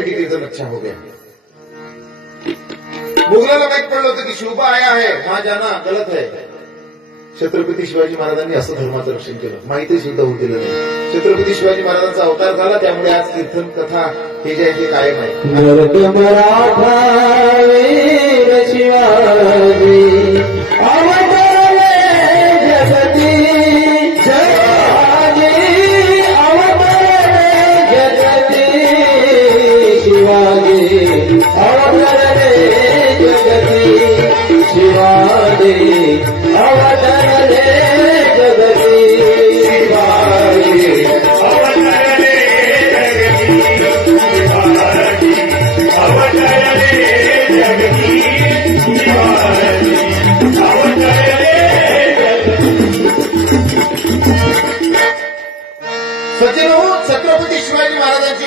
की तीर्थम अच्छा हो गया? मुघलाला माहीत पडलं होतं की शिवबा आया आहे. वहां जाना गलत है छत्रपती शिवाजी महाराजांनी असं धर्माचं रक्षण केलं. माहिती सुद्धा होऊ दिलं नाही. छत्रपती शिवाजी महाराजांचा अवतार झाला त्यामुळे आज कीर्तन कथा हे जे आहे ते कायम आहे. अवतरले जगती शिवाने अवतरले जगती शिवाने अवतरले जगती अवतरले जगती शिवाने अवतरले सचिन हो, छत्रपती शिवाजी महाराजांच्या